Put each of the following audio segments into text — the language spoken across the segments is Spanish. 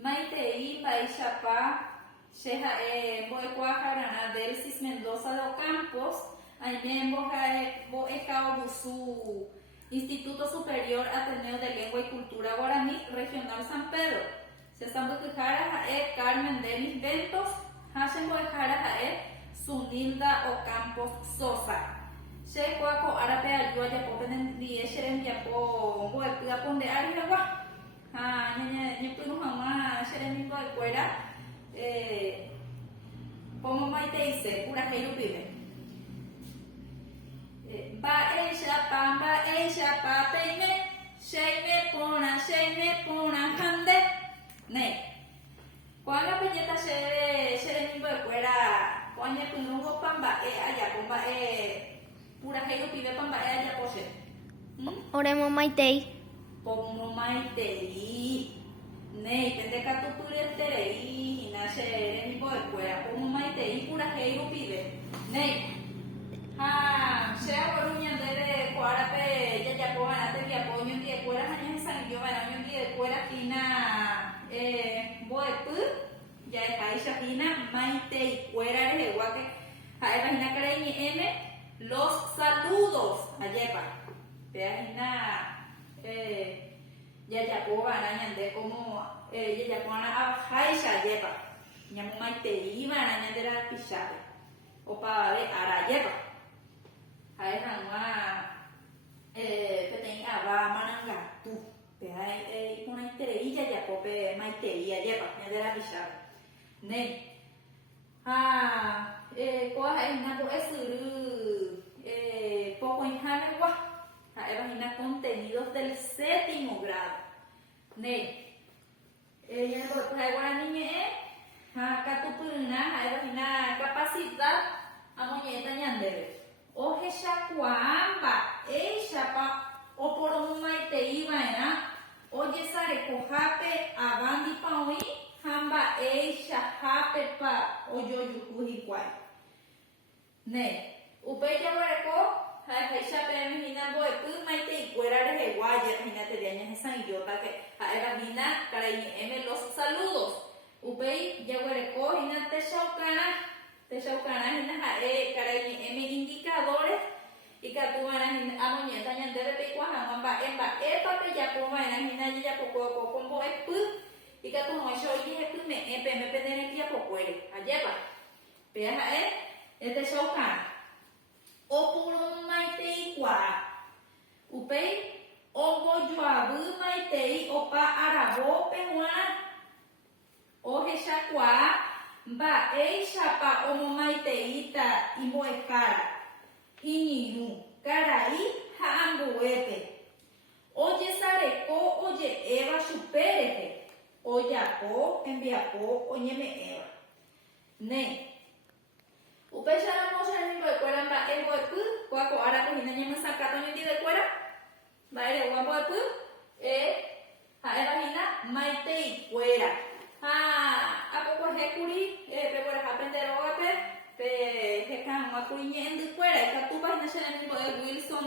Maitei, Baixapá, Boecoajarana, Delcis Mendoza de Ocampos, Aimembo, Boecaubusu, Instituto Superior Ateneo de Lengua y Cultura Guaraní, Regional San Pedro. Se están Boquejara, Carmen Denis Ventos, Hashem Boejara, Sunilda Ocampos Sosa. Checoaco Arape Ayua, Yapopen, Diesheren, Yapo, Boepon de Ariagua. Ñepinu jamás Jeremy de Cuera, como Maite dice, pura Heiru vive. Ba ella pa peine, Sheime pona, hande, ne. Cuando la peñeta Jeremy de Cuera, cuando Punungo pamba, allá, pomba, pura Heiru vive, pamba, allá, posee. Oremos Maitei. Como Maitei, Ney, pendeca tu pureterei, nace en mi boecuera, como Maitei, pura heiru pide, Ney, sea boruña de cuarape, ya coana, te apoyo un día de cuera, años en yo, un día de cuera, fina, boepu, ya es ahí, Shafina, Maitei, cuera, de guaque, a imagina que los saludos, ayepa, veajina. Yayapoa arañande como Yayapoana Ajaisha yepa. Ñamu Maitei arañande la pichabe. Opa de Arayepa. Aejanua Petén Aba Manangatu. Pe con Maitei Yayapope Maitei Ayepa. Ñande la pichabe. Ne. Coa es una poesuru poco inhamegua. Imagina contenidos del séptimo grado. Ne. Ella lo guaraní catupuna, imagina capacidad amoñeta ñandebe. Oje shakuamba, shapa, o por un maite iba, oye sare cojape, abandi paui, hamba shahape pa, oyo yukuji kwai. Ne. Upeya guareco. Haisha Pemina Boy, Maite, Cuera de Guaya, Mina Tereña, San Idiota, que a Mina, Caraí, los saludos. Upei, Yaguareco, Hina Techaucana, Hina, Caraí, indicadores, y Catuana, Amoñeta, Yandere, Pecuana, Mamba, Emba, Epa, Peyapoma, Hina, Yapoco, Combo, Epu, y Catuano, Shoyi, me peden Yapocuere, Ayepa, Pea, Techaucana. O por um Maitei Quara. Upei, o Bojuabu Maitei, opa Arabô Peruana. O Rechaquá, Ba Eixapa, o Maiteita e Moecara. Iniru, Caraí, Haambuepe. Oye Sareco, oye Eva Chuperepe. Oyapô, Embiapô, Onyeme Eva. Nem. O peixe era moça de boicuera, é boicu, qual a hora que a gente saca também de boicuera, vai é o boicu, a vagina maitei cuera. A pouco recuri, pegou a aprender o ape, recan uma curinha de cuera, que tu vai nascer em Wilson,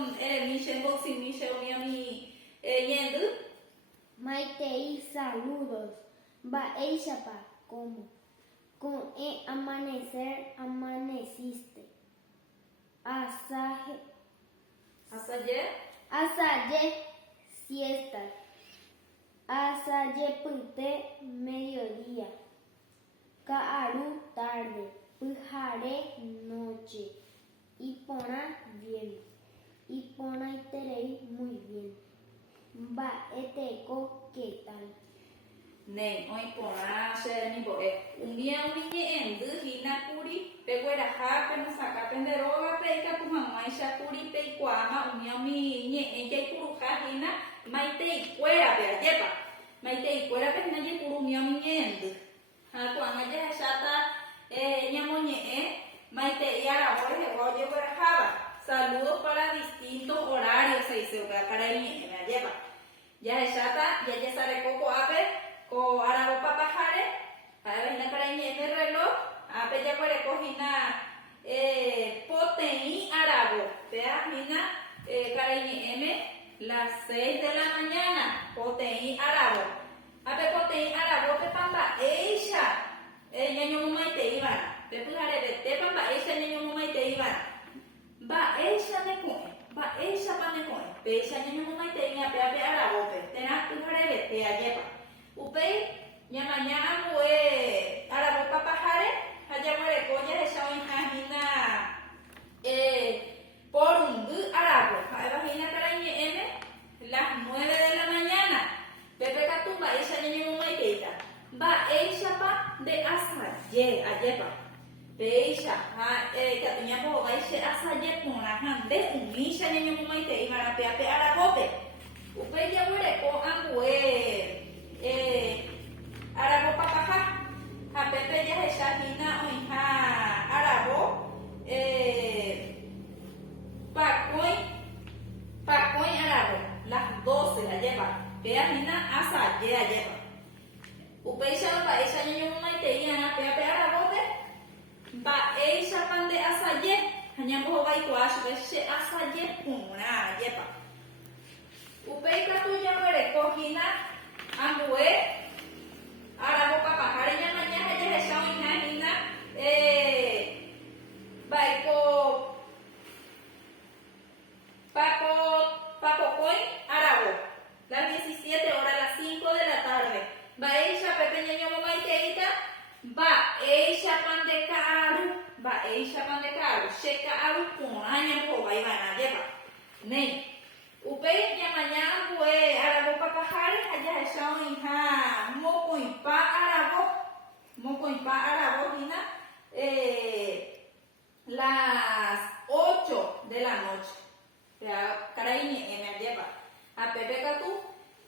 Michel, Bolsi, Michel, Miami, yendo. Maitei, saludos. Baeixapa, como? Con amanecer, amaneciste. Asaje, siesta. Asaye pute, mediodía. Kaaru, tarde. Pujare, noche. Ipona, bien. Ipona iterei, muy bien. Baeteco, ¿qué tal? Ne, hoy por mi boe. Un día un niño en hina curi, peguera jape, no saca penderoga, peica, pumamai, shakuri, peicuama, un día mi niño en que curuja hina, maite y cuera, pea, yepa. Maite y cuera, pea, naye curu, mi niño. Cuando ya chata, ñamoñe, maite y arabore, oye, fuera java. Saludos para distintos horarios, se dice, para el niño, me lleva. Ya chata, ya sale coco ape. O arabo papajare, a ver, para el reloj, a pella por cojina potei arabo, vea, mina, carañe las 6 de la mañana, potei arabo, a ver, potei arabo, que Upei, ñamaña amue, arabo papajare, hayamuere coña de shao hina, por un arabo, imagina carañe m, las 9 de la mañana, Pepe Catumba, esa niña muy maitita, va ella pa de asaye, ayepa. Beisha, katunya po gaishe asaye punahan de umisha niño mumaite imarapea pe aragope. Upe ya wure ko ambue arabo papaja. Ha pepe ya heshahina oinha arabo pacoin arabo las 12 la lleva. Pea hina asaye la lleva. Upe ya pa esa niño mumaite iana pe aragope. Ba eisha pande asaye hanya mo bai kwash beshe asaye puna yepa upei katu ya were kohina ambue arabo papa harinya manya haje hesau ina hina bai ko papo koi arabo las 17 horas las 5 de la tarde ba eisha pepe nyanyo mo mai teita ba eisha pande karu sheka aru punanya po bai bana jepa nei upei nyamanya bue arabo papahari haja shao inha mo koipa arabo hina las 8 de la noche ya karaini eme jepa a pepe katu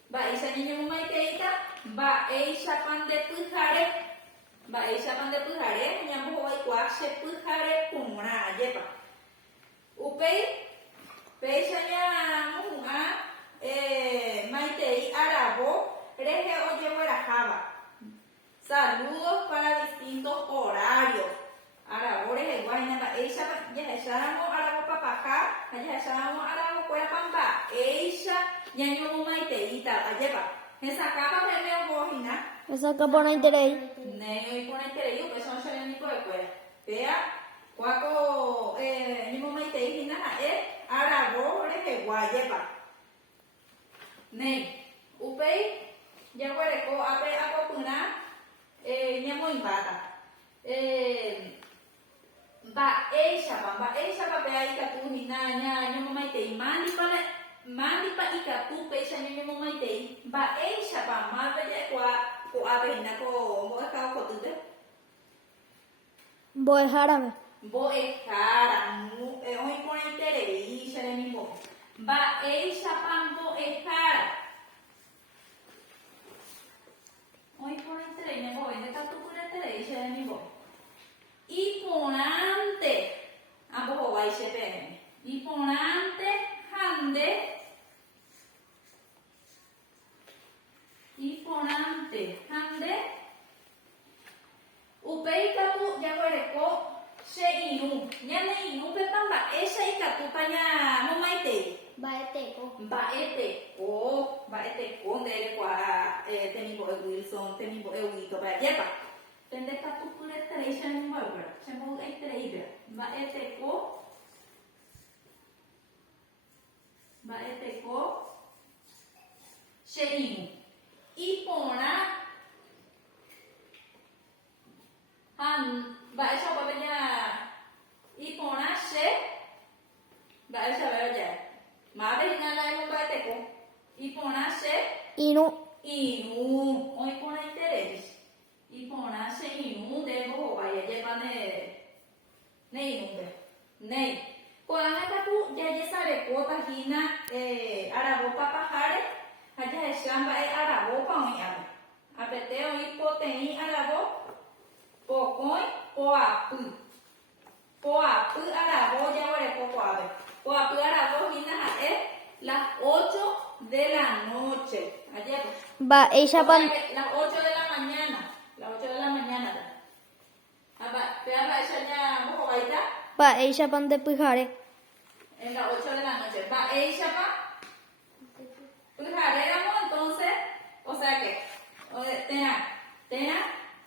ba isa niño mai teita ba eisha pande pujare ba eisha pande pujare nyambo bai kwashe pujare pumra jepa upei peisha munga maitei arabo reje oye java saludos para distintos horarios arabo reje guayna ba eisha ya esamo arabo papaja ya esamo arabo kuera pamba eisha nyanyo maitei ta jepa esa capa premio bojina Esa capa no interés. Neo y pone interés, que son solo ni por fuera. Vea, cuaco, ni mamá y te dije nada, arabo, que guayepa. Ney, upei, ya hueco, ape, apopuna, ñamo impata. Ba eisha pa pe ahí que tú ni nada, ñamo mamá y te mandi pa ikatu peisha ñamo mamá y te ba eisha pa más bella ko abe na ko mo ka ko tude Bo es árabe. bo e cara mu oi pon interere i shere mi bo ba e shapan bo e cara oi pon interere me bo de ka tu pura tere i shere mi bo i ponante abo ho vai shepe i ponante hande upei katu ya huereko she inu ñane inu pe pamba esa ikatu paña momaite baete ko ndere kwa temimbo Wilson temimbo Wito ba yepa tende katu pure treisha ni mabra chemo ai treibra baete ko she inu ipona ba eso pa benya ipona she ba eso ba ya ma be na la mo ba te ko ipona she Inu. oi pona interés ipona she inu de bo ba ya je ne inu be nei ko ana ka tu ya sare ko ta hina arabo papajare haya shamba arabo pa oi apete oi potei arabo pokoi poapu arabo ya huere poapu arabo hina las 8 de la noche ayer Ba ella pan. las 8 de la mañana ba esa ya mo baita Ba ella pan de pujare. en las 8 de la noche ba ella pa pujaremos entonces o sea que tena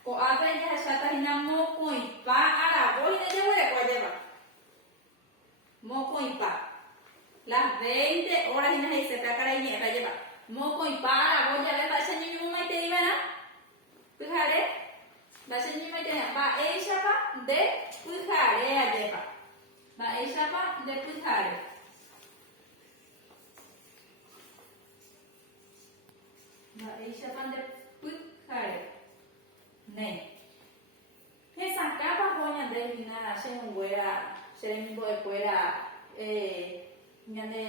ko ape ya shata hina mo koipa arabo hina ya huere ko lleva mo koipa las 20 horas hina se saca la lleva mo koipa arabo ya le pasa niño mai te iba Mba'éichapa nde pyhare ajépa. Mba'éichapa nde pyhare. Mba'éichapa nde pyhare. Ne. Hesakápa ko ñandehína chehunguéra che remimbo'ekuéra ñande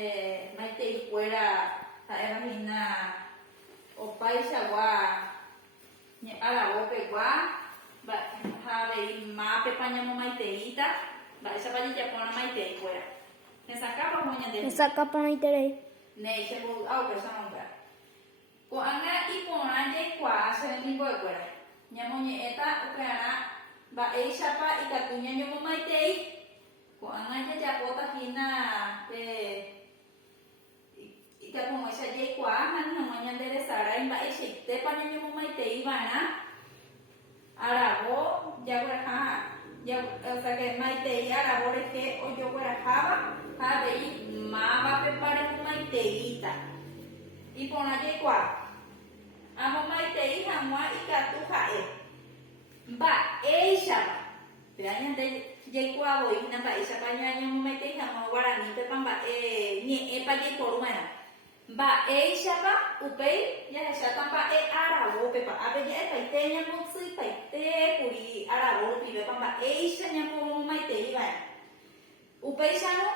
maite'ĩkuéra ha'evahína opaichagua ñe'aravópegua ha avei mápepa ñamomaiteíta mba'éichapa jejapórã maite'ĩkuéra. Hesakápa ko ñandehína. Hesakáporãiterei. Ne chembo'áupe chamo ko'ág̃a iporã jaikuaa che remimbo'ekuéra. Ñamoñe'ẽta upévarã mba'éichapa ikatu ñañomomaitei. Ko'ág̃a jajapótahína ikatumaicha jaikuaa ha hag̃ua ñanderesarái mba'eichaitépa ñañomomaiteívarã aravo jagueraha o sea que maitei aravo rehe ojogueraháva ha avei mávapepa remomaiteíta. Iporã jaikuaa. Amomaitei hag̃ua ikatu ha'e. Mba'éichapa. Pea ñande jaikuavoína mba'éichapa ñañomomaitei hag̃ua Guaranípepa mba'e ñe'ẽpa jaiporuva'erã. Mba'éichapa upéi jahecháta mba'e aravópepa. Ápe ja'epaite ñamosýpaitékuri aravo rupivépa mba'éicha ñamomaiteíva'erã. Upéicharõ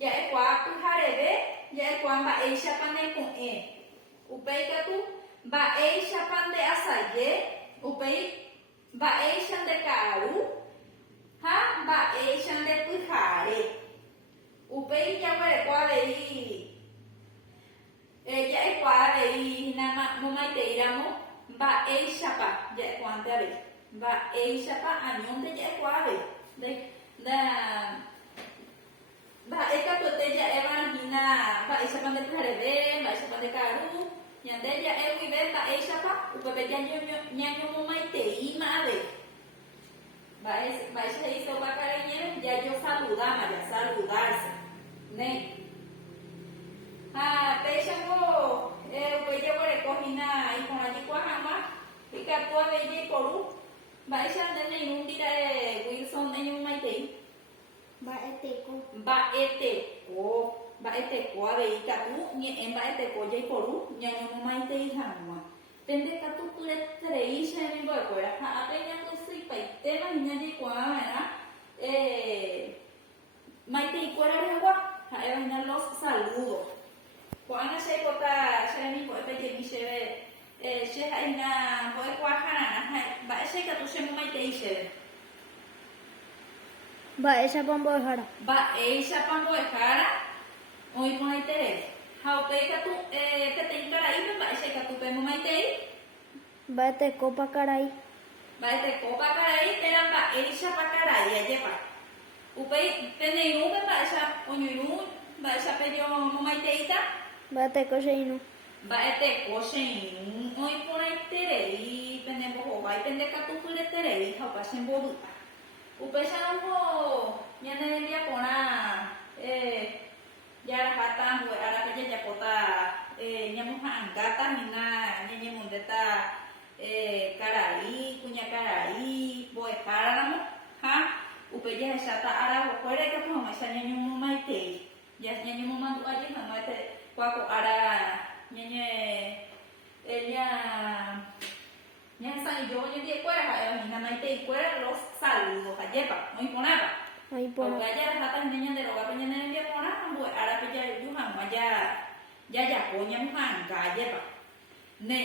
ja'ekuaa pyhareve, ja'ekuaa mba'éichapa ndeko'ẽ. Upéi katu mba'éichapa ndeasaje, upéi mba'éicha ndeka'aru ha mba'éicha ndepyhare. Upéi jaguereko avei ja'ekuaa aveihína momaiteíramo mba'éichapa ja'ekuánte avei. Mba'éichapa añónte ja'ekuaa avei. Mba'ékatuete ja'évarahína mba'éichapa ndepyhareve, mba'éichapa ndeka'aru. Ñande ja'e guive mba'éichapa upépe ñañomomaiteíma avei. Mba'éicha hei sopa cariñera jajosaludáma, ya saludarse. Ne. Ha péichango upéi jaguerekohína iporã jaikuaaháma ikatu avei jaiporu. Mba'éicha nde neirũmbira'e Wilson eñomomaitei. Mba'eteko. Mba'eteko avei ikatu ñe'ẽ mba'eteko jaiporu ñañomomaitei hag̃ua. Pendekatu pyreterei che remimbo'ekuéra ha ápe ñamosýpaitémahína jaikuaava'erã maiteikuéra rehegua ha'evahína los saludos. Ko'ág̃a che aipota che remimbo'epejemi chéve che ha'éhina mbo'ekuaaharãrã mba'éichakatu chemomaitei chéve. Mba'éichapa mbo'ehára. Mba'éichapa mbo'ehára oĩporãiterére. Ha upéi katu peteĩ karaípe mba'éichakatu pemomaitei. Mba'etekópa karai. Mba'etekópa karai térã mba'éichapa karai ajépa. Upéi peneirũpe mba'éicha oñoirũ mba'éichape jomomaiteíta. Mba'eteko che irũ. Mba'eteko che irũ oĩporãiterei penembohovái pendekatu pyreterei ha opa chembovy'a. Upéicharõko ñane rembiaporã jaraháta ambue árape jajapóta ñamoha'ãngátahína ñañemondéta karai, kuñakarai, mbo'eháraramo ha upe jahecháta aravokuéra ikatu hag̃uáicha ñañomomaitei. Ñañomomandu'aje hag̃uáte kuáko ára ñahesãijo ñembi'ekuéra ha'evahína maiteikuéra los saludos ajépa oĩporãpa. Oĩporã. Jaraháta hína ñande rógape ñane rembiaporã ambue árape jaju hag̃ua jajapo ñamoha'ãnga ajépa. Ne.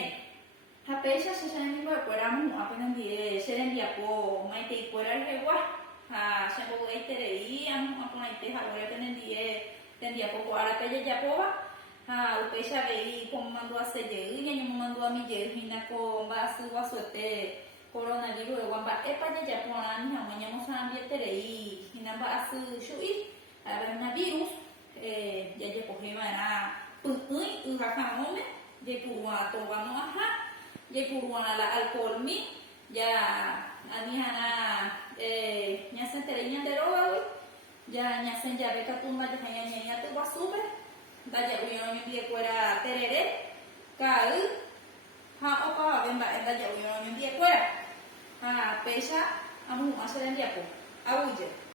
Ha péicha che remimbo'ekuéra amohu'ã penandie che rembiapo maiteikuéra rehegua ha chembovy'aiterei amohu'ã porãite ha'eguére penendie tembiapo ko árape jajapóva. Ha upéicha avei pomomanduasejey ñañomomanduamijeyhína ko mba'asy guasuete coronavirus egua mba'épa jajaporã ni hag̃ua ñamosãmbieterei hína mba'asy chu'i ha'evahína virus jajepohéva'erã py'ỹi yhakãóme jaipuru'ã tógamo aha jaipuru'ã la alcoholmi ja aniharã ñasẽterei ñande rógagui ja ñasẽ jave katu ndajuhãi añe'ẽ aty guasúpe ndaja'úirõ ñembi'ekuéra terere ka'y ha opavave mba'e ndaja'úirõ ñembi'ekuéra ha péicha amohu'ã che rembiapo aguyje